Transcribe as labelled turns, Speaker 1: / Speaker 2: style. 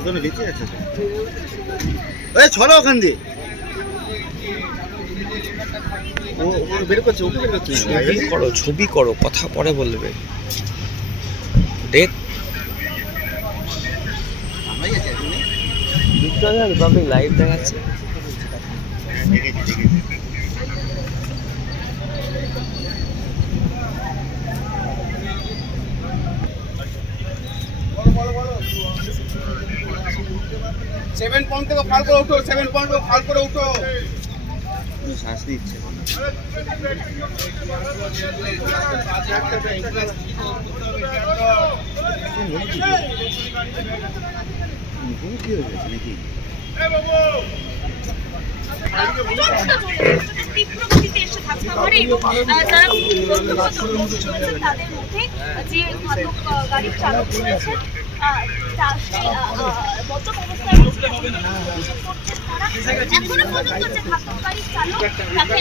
Speaker 1: ওখানে বেঁচে আছে। এই ছড়া ওখান দিয়ে। ও বের করছে ওকে বের করছে।
Speaker 2: ছবি করো ছবি করো কথা পরে বলবে। ডেট। ভিক্টোরিয়া রিপাবলিক লাইভ দেখাচ্ছে।
Speaker 1: হ্যাঁ, দেখেছি দেখেছি।
Speaker 3: সেভেন পয়েন্ট থেকে ফাল করে উঠো সেভেন পয়েন্ট থেকে ফাল করে উঠো।
Speaker 1: শ্বাস দিচ্ছে মুখে হয়ে। গেছে নাকি
Speaker 4: তীব্র গতিতে এসে ধাক্কা মারে এবং যারা প্রত্যক্ষদর্শী রয়েছেন তাদের মধ্যে যে গাড়ির চালক রয়েছেন মদ্যপ অবস্থায় রয়েছে। এখনও পর্যন্ত যে ঘাতক চালক তাকে